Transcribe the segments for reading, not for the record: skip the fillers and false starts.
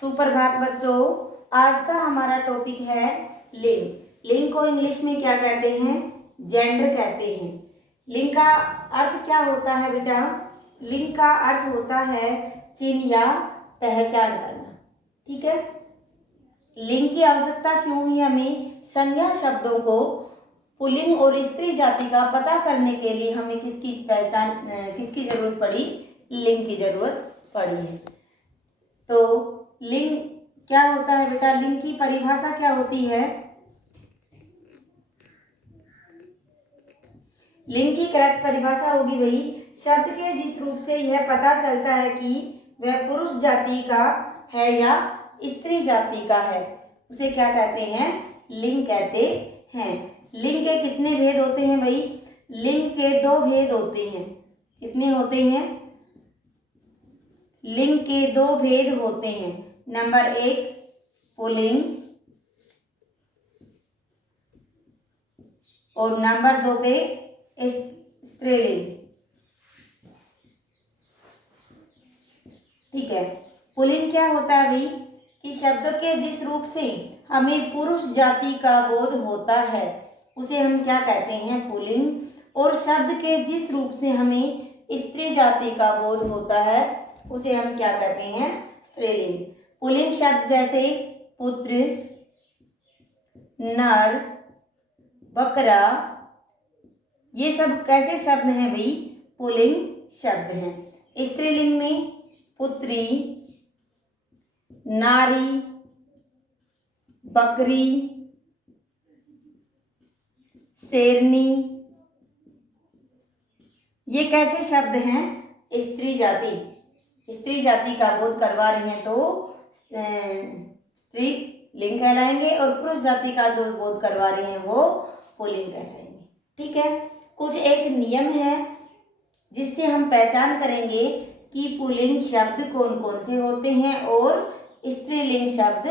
सुप्रभात बच्चों। आज का हमारा टॉपिक है लिंग। लिंग को इंग्लिश में क्या कहते हैं? जेंडर कहते हैं। लिंग का अर्थ क्या होता है बेटा? लिंग का अर्थ होता है चिन्ह या पहचान करना। ठीक है। लिंग की आवश्यकता क्यों हुई हमें? संज्ञा शब्दों को पुल्लिंग और स्त्री जाति का पता करने के लिए हमें किसकी जरूरत पड़ी? लिंग की जरूरत पड़ी है। तो लिंग क्या होता है बेटा? लिंग की परिभाषा क्या होती है? लिंग की करेक्ट परिभाषा होगी भाई, शब्द के जिस रूप से यह पता चलता है कि वह पुरुष जाति का है या स्त्री जाति का है, उसे क्या कहते हैं? लिंग कहते हैं। लिंग के कितने भेद होते हैं भाई? लिंग के 2 भेद होते हैं। कितने होते हैं? लिंग के 2 भेद होते हैं। नंबर 1 पुल्लिंग और नंबर 2 पे स्त्रीलिंग। ठीक है। पुल्लिंग क्या होता है भाई? कि शब्द के जिस रूप से हमें पुरुष जाति का बोध होता है उसे हम क्या कहते हैं? पुल्लिंग। और शब्द के जिस रूप से हमें स्त्री जाति का बोध होता है उसे हम क्या कहते हैं? स्त्रीलिंग। पुल्लिंग शब्द जैसे पुत्र, नर, बकरा, ये सब कैसे शब्द हैं भाई? पुल्लिंग शब्द हैं। स्त्रीलिंग में पुत्री, नारी, बकरी, शेरनी, ये कैसे शब्द हैं? स्त्री जाति। स्त्री जाति का बोध करवा रहे हैं तो स्त्री लिंग कहलाएंगे और पुरुष जाति का जो बोध करवा रहे हैं वो पुल्लिंग कहलाएंगे। ठीक है। कुछ एक नियम है जिससे हम पहचान करेंगे कि पुल्लिंग शब्द कौन कौन से होते हैं और स्त्रीलिंग शब्द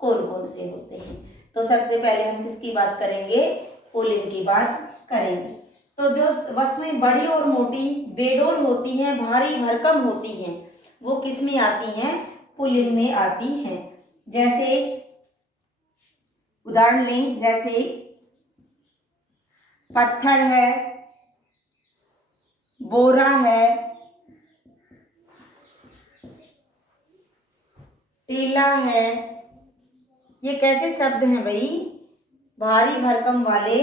कौन कौन से होते हैं। तो सबसे पहले हम किसकी बात करेंगे? पुल्लिंग की बात करेंगे। तो जो वस्तुएं बड़ी और मोटी, बेडौल होती हैं, भारी भरकम होती हैं, वो किस में आती हैं? पुल्लिंग में आती हैं। जैसे उदाहरण लें, जैसे पत्थर है, बोरा है, टीला है, ये कैसे शब्द हैं भाई? भारी भरकम वाले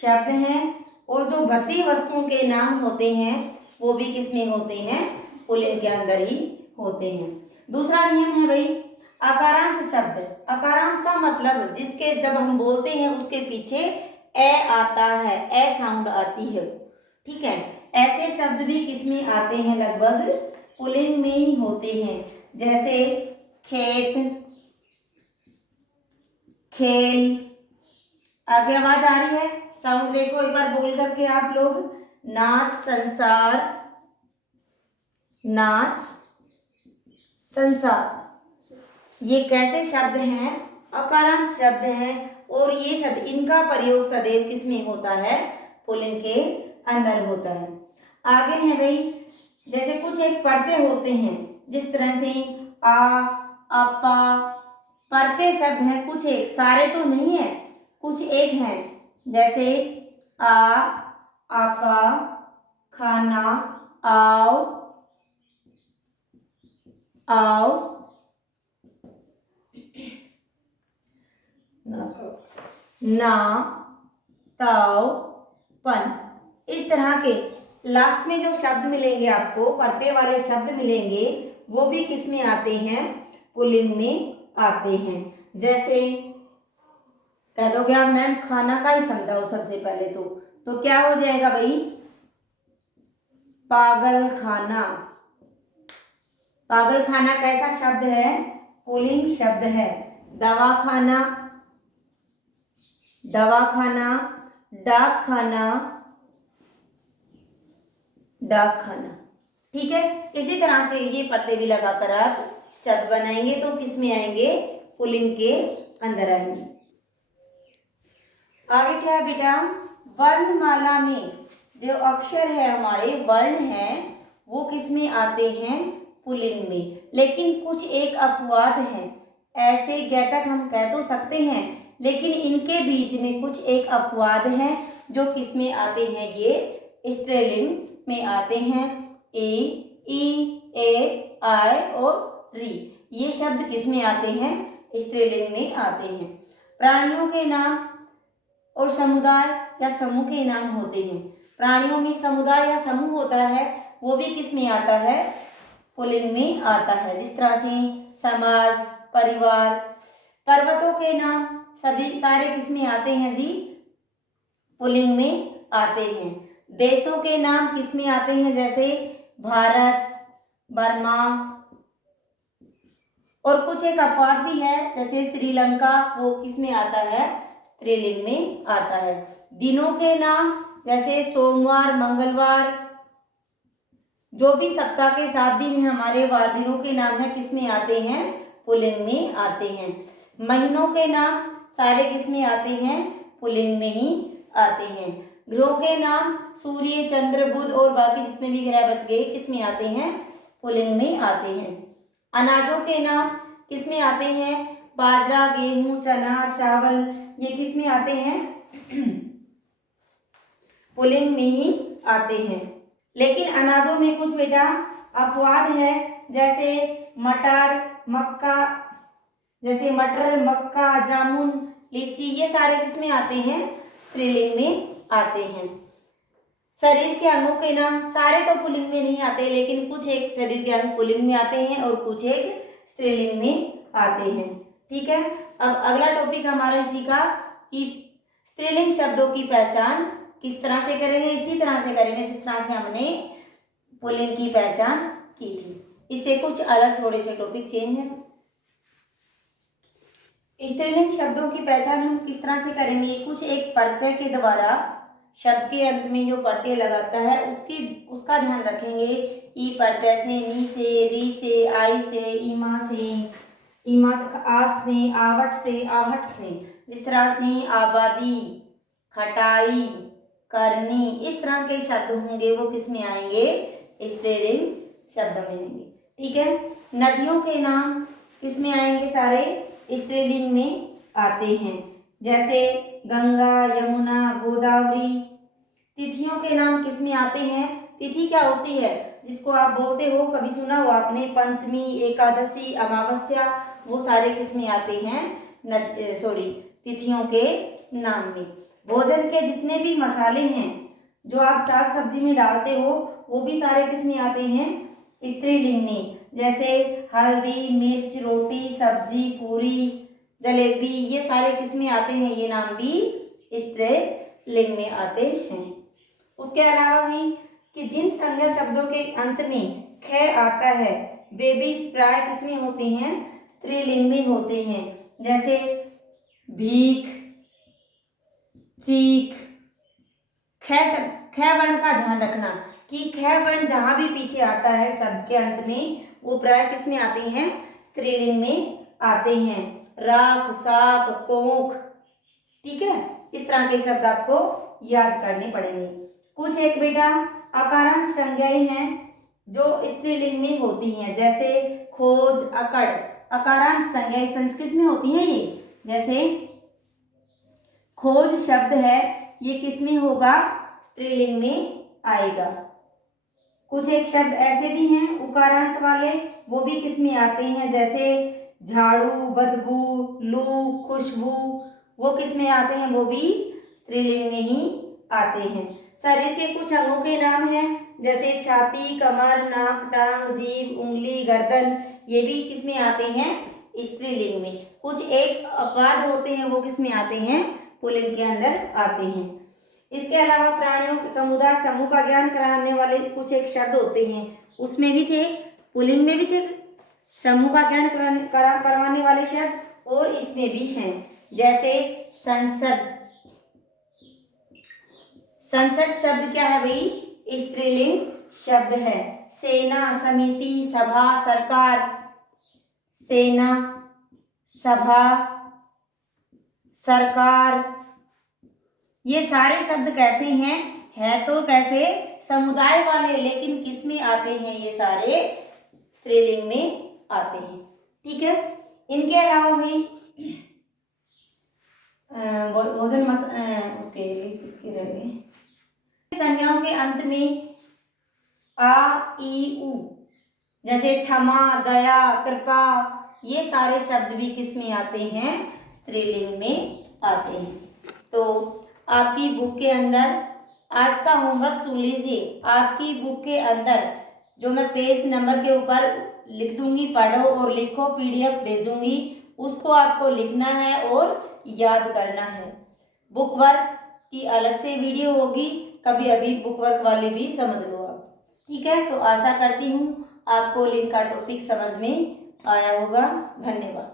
शब्द हैं। और जो भद्दी वस्तुओं के नाम होते हैं वो भी किसमें होते हैं? पुल्लिंग के अंदर ही होते हैं। दूसरा नियम है भाई आकारांत शब्द। आकारांत का मतलब जिसके जब हम बोलते हैं उसके पीछे ए आता है, ए साउंड आती है। ठीक है। ऐसे शब्द भी किसमें आते हैं? लगभग पुल्लिंग में ही होते हैं। जैसे खेत, खेल। आगे आवाज आ रही है? साउंड देखो एक बार बोल करके आप लोग। नाच, संसार, नाच, संसार, ये कैसे शब्द हैं? अकारांत शब्द हैं। और ये शब्द, इनका प्रयोग सदैव किसमें होता है? पुल्लिंग के अंदर होता है। आगे है भाई, जैसे कुछ एक परते होते हैं, जिस तरह से आ, आपा, परते शब्द हैं कुछ एक, सारे तो नहीं है, कुछ एक हैं। जैसे आ, आपा, खाना, आओ, आओ, ना, ताओ, पन। इस तरह के लास्ट में जो शब्द मिलेंगे आपको, परते वाले शब्द मिलेंगे, वो भी किस में आते हैं? पुल्लिंग में आते हैं। जैसे कह दोगे आप मैम खाना का ही समझाओ सबसे पहले, तो क्या हो जाएगा भाई? पागल खाना। पागल खाना कैसा शब्द है? पुल्लिंग शब्द है। दवाखाना, दवाखाना, डाक खाना, डाक खाना। ठीक है। इसी तरह से ये पत्ते भी लगाकर आप शब्द बनाएंगे तो किस में आएंगे? पुल्लिंग के अंदर आएंगे। आगे क्या है बेटा? वर्णमाला में जो अक्षर है, हमारे वर्ण हैं, वो किस में आते हैं? पुल्लिंग में। लेकिन कुछ एक अपवाद हैं। ऐसे ज्ञातक हम कह तो सकते हैं, लेकिन इनके बीच में कुछ एक अपवाद हैं जो किस में आते हैं, ये स्त्रीलिंग में आते हैं। ए, ई, ए, आई और री, ये शब्द किस में आते हैं, स्त्रीलिंग में आते हैं। प्राणियों के नाम और समुदाय या समूह के नाम होते हैं। प्राणियों में समुदाय या समूह होता है, वो भी किस में आता है, पुल्लिंग में आता है। जिस तरह से समाज, परिवार। पर्वतों के नाम सभी सारे किस में आते हैं जी, पुल्लिंग में आते हैं। देशों के नाम किस में आते हैं, जैसे भारत, बर्मा, और कुछ एक अपवाद भी है जैसे श्रीलंका, वो किस में आता है, स्त्रीलिंग में आता है। दिनों के नाम जैसे सोमवार, मंगलवार, जो भी सप्ताह के 7 दिन हैं हमारे, वार दिनों के नाम है किस में आते हैं, पुल्लिंग में आते हैं। महीनों के नाम सारे किस में आते हैं, पुल्लिंग में ही आते हैं। ग्रहों के नाम सूर्य, चंद्र, बुध और बाकी जितने भी ग्रह बच गए किस में आते हैं, पुल्लिंग में आते हैं। अनाजों के नाम किस में आते हैं, बाजरा, गेहूं, चना, चावल, ये किस में आते हैं, पुल्लिंग में ही आते हैं। लेकिन अनाजों में कुछ बेटा अपवाद है, जैसे मटर, मक्का, जैसे मटर, मक्का, जामुन, लीची, ये सारे किस में आते हैं, स्त्रीलिंग में आते हैं। शरीर के अंगों के नाम सारे तो पुल्लिंग में नहीं आते, लेकिन कुछ एक शरीर के अंग पुल्लिंग में आते हैं और कुछ एक स्त्रीलिंग में आते हैं। ठीक है, अब अगला टॉपिक हमारा इसी का कि स्त्रीलिंग शब्दों की पहचान किस तरह से करेंगे, इसी तरह से करेंगे जिस तरह से हमने पुल्लिंग की पहचान की थी। इससे कुछ अलग थोड़े से टॉपिक चेंज है। स्त्रीलिंग शब्दों की पहचान हम किस तरह से करेंगे, कुछ एक प्रत्यय के द्वारा शब्द के अंत में जो प्रत्यय लगाता है उसका ध्यान रखेंगे। ई प्रत्यय से, नी से, री से, आई से, ईमा से, आस से, आवट से, आहट से, जिस तरह से आबादी, खटाई, करनी, इस तरह के शब्द होंगे वो किस में आएंगे, स्त्रीलिंग शब्द में आएंगे। ठीक है, नदियों के नाम किस में आएंगे, सारे स्त्रीलिंग में आते हैं, जैसे गंगा, यमुना, गोदावरी। तिथियों के नाम किस में आते हैं, तिथि क्या होती है जिसको आप बोलते हो, कभी सुना हो आपने, पंचमी, एकादशी, अमावस्या, वो सारे किस में आते हैं, तिथियों के नाम में। भोजन के जितने भी मसाले हैं जो आप साग सब्जी में डालते हो वो भी सारे किस में आते हैं, स्त्रीलिंग में, जैसे हल्दी, मिर्च, रोटी, सब्जी, पूरी, जलेबी, ये सारे किस में आते हैं, ये नाम भी स्त्रीलिंग में आते हैं। उसके अलावा भी कि जिन संज्ञा शब्दों के अंत में ख आता है वे भी प्राय किस में होते हैं, स्त्रीलिंग में होते हैं, जैसे भीख, चीख। ख वर्ण का ध्यान रखना कि ख वर्ण जहां भी पीछे आता है शब्द के अंत में वो प्राय किस में आते हैं, स्त्रीलिंग में आते हैं। राख, साख, कोख, ठीक है, इस तरह के शब्द आपको याद करने पड़ेंगे। कुछ एक बेटा अकारांत संज्ञाएं हैं जो स्त्रीलिंग में होती हैं, जैसे खोज, अकड़, अकारांत संज्ञाएं संस्कृत में होती हैं ये, जैसे खोज शब्द है ये किस में होगा, स्त्रीलिंग में आएगा। कुछ एक शब्द ऐसे भी हैं उकारांत वाले, वो भी किस में आते हैं, जैसे झाड़ू, बदबू, लू, खुशबू, वो किस में आते हैं, वो भी स्त्रीलिंग में ही आते हैं। शरीर के कुछ अंगों के नाम हैं, जैसे छाती, कमर, नाक, टांग, जीभ, उंगली, गर्दन, ये भी किस में आते हैं, स्त्रीलिंग में। कुछ एक अपवाद होते हैं वो किस में आते हैं, पुल्लिंग के अंदर आते हैं। इसके अलावा प्राणियों के समुदाय समूह का ज्ञान कराने वाले कुछ एक शब्द होते हैं, उसमें भी थे, पुल्लिंग में भी थे समूह का ज्ञान करवाने वाले शब्द, और इसमें भी हैं, जैसे संसद। संसद शब्द क्या है भाई, स्त्रीलिंग शब्द है। सेना, समिति, सभा, सरकार, सेना, सभा, सरकार, ये सारे शब्द कैसे हैं, है तो कैसे समुदाय वाले, लेकिन किस में आते हैं, ये सारे स्त्रीलिंग में आते हैं। ठीक है, इनके अलावा भी भोजन उसके रह गए संज्ञाओं के अंत में आ ई उ, जैसे क्षमा, दया, कृपा, ये सारे शब्द भी किस में आते हैं? स्त्रीलिंग में आते हैं। तो आपकी बुक के अंदर आज का होमवर्क सुन लीजिए। आपकी बुक के अंदर जो मैं पेज नंबर के ऊपर लिख दूंगी, पढ़ो और लिखो, PDF भेजूंगी, उसको आपको लिखना है और याद करना है। बुक वर्क की अलग से वीडियो होगी, कभी अभी बुक वर्क वाली भी समझ लो आप। ठीक है, तो आशा करती हूँ आपको लिंक का टॉपिक समझ में आया होगा। धन्यवाद।